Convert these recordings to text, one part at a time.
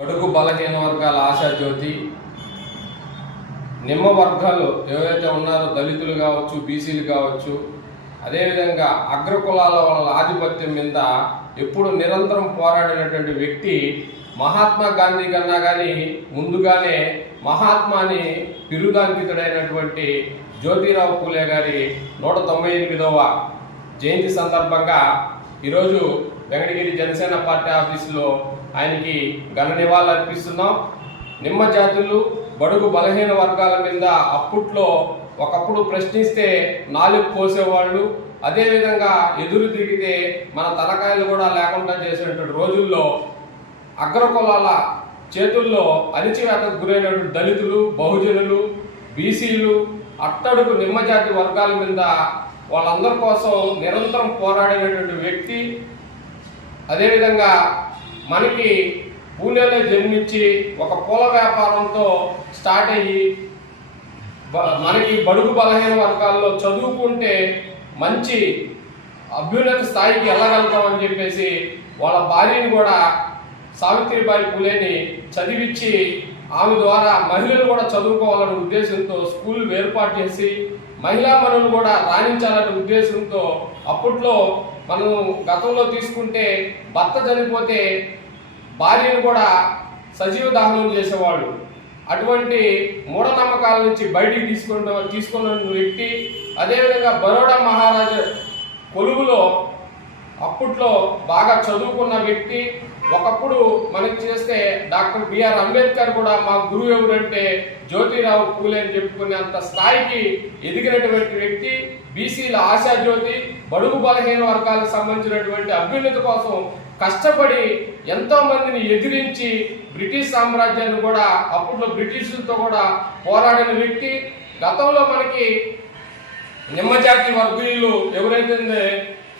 బడుగు బలహీన వర్గాల ఆశాజ్యోతి. నిమ్మ వర్గాలు ఏవైతే ఉన్నారో దళితులు కావచ్చు బీసీలు కావచ్చు అదేవిధంగా అగ్రకులాల వాళ్ళ ఆధిపత్యం మీద ఎప్పుడు నిరంతరం పోరాడినటువంటి వ్యక్తి మహాత్మా గాంధీ కన్నా కానీ ముందుగానే మహాత్మాని బిరుదాంకితుడైనటువంటి జ్యోతిరావు పూలే గారి నూట తొంభై ఎనిమిదవ జయంతి సందర్భంగా ఈరోజు వెంకటగిరి జనసేన పార్టీ ఆఫీసులో ఆయనకి ఘన నివాళులు అర్పిస్తున్నాం. నిమ్మ జాతులు బడుగు బలహీన వర్గాల మీద అప్పట్లో ఒకప్పుడు ప్రశ్నిస్తే నాలుగు కోసేవాళ్ళు. అదేవిధంగా ఎదురు తిరిగితే మన తలకాయలు కూడా లేకుండా చేసినటువంటి రోజుల్లో అగ్రకులాల చేతుల్లో అణిచివేతకు గురైనటువంటి దళితులు బహుజనులు బీసీలు అట్టడుగు నిమ్మజాతి వర్గాల మీద వాళ్ళందరి కోసం నిరంతరం పోరాడినటువంటి వ్యక్తి. అదేవిధంగా మనకి పూణేలో జన్మించి ఒక పూల వ్యాపారంతో స్టార్ట్ అయ్యి మనకి బడుగు బలహీన వర్గాల్లో చదువుకుంటే మంచి అభ్యున్నత స్థాయికి వెళ్ళగలుగుతామని చెప్పేసి వాళ్ళ భార్యని కూడా సావిత్రిబాయి పూలేని చదివించి ఆమె ద్వారా మహిళలు కూడా చదువుకోవాలనే ఉద్దేశంతో స్కూల్ ఏర్పాటు చేసి మహిళా మనులు కూడా రాణించాలనే ఉద్దేశంతో అప్పట్లో మనం గతంలో తీసుకుంటే భర్త చనిపోతే భార్యను కూడా సజీవ దహనం చేసేవాళ్ళు అటువంటి మూఢనమ్మకాల నుంచి బయటికి తీసుకున్న తీసుకున్న వ్యక్తి అదేవిధంగా బరోడా మహారాజా కొలువులో అప్పట్లో బాగా చదువుకున్న వ్యక్తి ఒకప్పుడు మనకి చేస్తే డాక్టర్ బిఆర్ అంబేద్కర్ కూడా మా గురువు ఎవరంటే జ్యోతిరావు పూలే అని చెప్పుకునేంత స్థాయికి ఎదిగినటువంటి వ్యక్తి బీసీల ఆశాజ్యోతి బడుగు బలహీన వర్గాలకు సంబంధించినటువంటి అభ్యున్నతి కోసం కష్టపడి ఎంతో మందిని ఎదిరించి బ్రిటిష్ సామ్రాజ్యాన్ని కూడా అప్పట్లో బ్రిటిషులతో కూడా పోరాడిన వ్యక్తి. గతంలో మనకి నిమ్మజాతి వర్గీయులు ఎవరైతే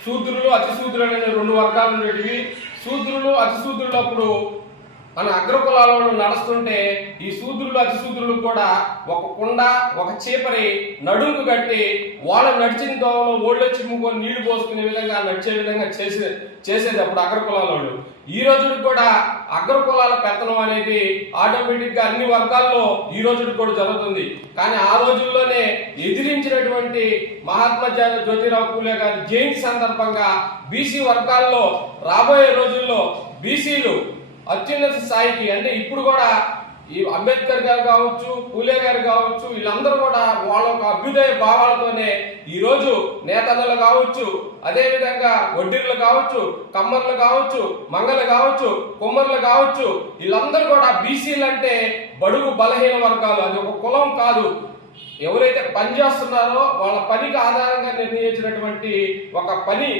శూద్రులు అతిశూద్రులు అనే రెండు వర్గాలు ఉండేటివి. శూద్రులు అతి అప్పుడు మన అగ్రకులాలలో నడుస్తుంటే ఈ శూద్రులు అతిశూద్రులు కూడా ఒక కుండ ఒక చీపరి నడుముకు కట్టి వాళ్ళ నడిచిన దోవలో ఓళ్ళు చిమ్ముకొని నీళ్ళు పోసుకునే విధంగా నడిచే విధంగా చేసే చేసేది అప్పుడు అగ్రకులాలు ఈ రోజు కూడా అగ్రకులాల పెత్తనం అనేది ఆటోమేటిక్గా అన్ని వర్గాల్లో ఈ రోజు కూడా జరుగుతుంది. కానీ ఆ రోజుల్లోనే ఎదిరించినటువంటి మహాత్మా జ్యోతిరావు పూలే గారి జయంతి సందర్భంగా బీసీ వర్గాల్లో రాబోయే రోజుల్లో బీసీలు అత్యున్నత స్థాయికి అంటే ఇప్పుడు కూడా ఈ అంబేద్కర్ గారు కావచ్చు పూలే గారు కావచ్చు వీళ్ళందరూ కూడా వాళ్ళ ఒక అభ్యుదయ భావాలతోనే ఈరోజు నేతలు కావచ్చు అదేవిధంగా వడ్డీర్లు కావచ్చు కమ్మర్లు కావచ్చు మంగలు కావచ్చు కుమ్మర్లు కావచ్చు వీళ్ళందరూ కూడా బీసీలు అంటే బడుగు బలహీన వర్గాలు. అది ఒక కులం కాదు. ఎవరైతే పని చేస్తున్నారో వాళ్ళ పనికి ఆధారంగా నిర్ణయించినటువంటి ఒక పని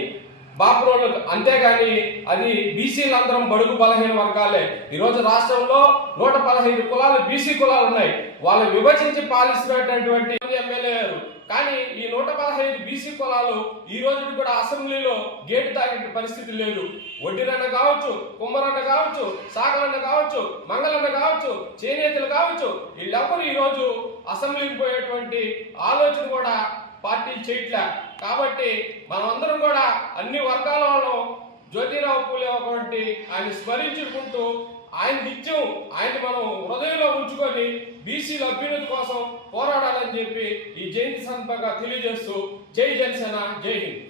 బాపురోలు అంతేగాని అది బీసీలందరం బడుగు బలహీన వర్గాలే. ఈరోజు రాష్ట్రంలో నూట పదహైదు కులాలు బీసీ కులాలు ఉన్నాయి. వాళ్ళు విభజించి పాలిస్తున్నటువంటి ఎమ్మెల్యే కానీ ఈ నూట పదహైదు బీసీ కులాలు ఈ రోజు కూడా అసెంబ్లీలో గేటు తాగే పరిస్థితి లేదు. వడ్డీరన్న కావచ్చు కుమ్మరన్న కావచ్చు సాగరన్న కావచ్చు మంగళన్న కావచ్చు చేనేతలు కావచ్చు వీళ్ళెవరు ఈ రోజు అసెంబ్లీకి పోయేటువంటి ఆలోచన కూడా పార్టీ చేయట్లే. కాబట్టి మనమందరం కూడా అన్ని వర్గాల వాళ్ళు జ్యోతిరావు పూలే ఒకటి ఆయన స్మరించుకుంటూ ఆయన నిత్యం ఆయన మనం హృదయంలో ఉంచుకొని బీసీల అభ్యున్నతి కోసం పోరాడాలని చెప్పి ఈ జయంతి సందర్భంగా తెలియజేస్తూ జై జనసేన జై హింద్.